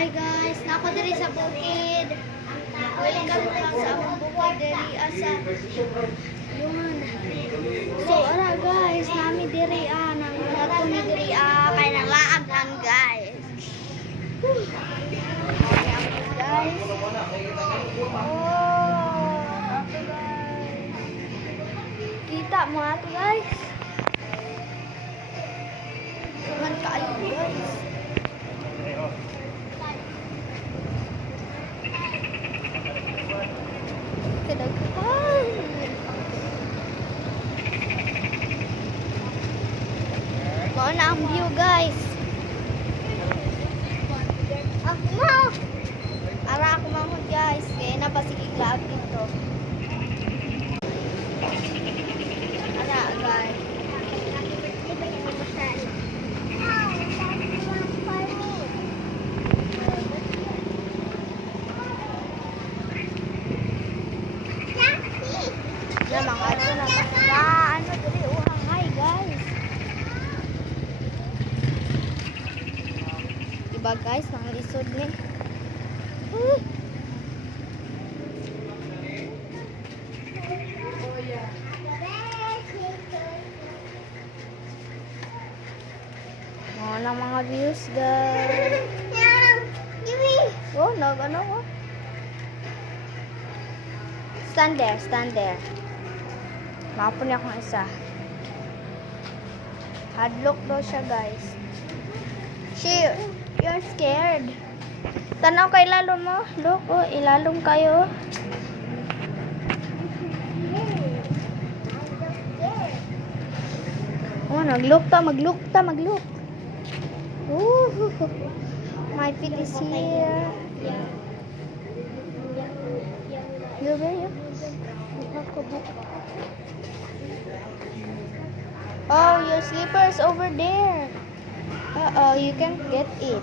Hi guys, nako diri sa bukid. Welcome lang sa among bukid diri asa. Yun. So ara guys, nami diri nang nato ni diri kay nang laag lang guys. Ayan guys. Oh, ato guys. Kita mo ato guys. Tuhan kayo guys. Kedaghan. Mao na ang view guys. Ako mo. Ara ako mamod guys. Kaya napasigig laag dito. Ara guys. Na mga ato na ano diri uhangay guys. Diba guys, mga isod ni. Mga lang mga views guys. Oh, nagano ko. Stand there, stand there. Mapon niya akong isa. Hadlock daw siya guys. You're scared. Tanaw kay lalo mo. Look, oh, ilalong kayo. Oh, mag-look. Ooh, my feet is here. You ready? Oh, your slipper's over there. Uh-oh, you can't get it.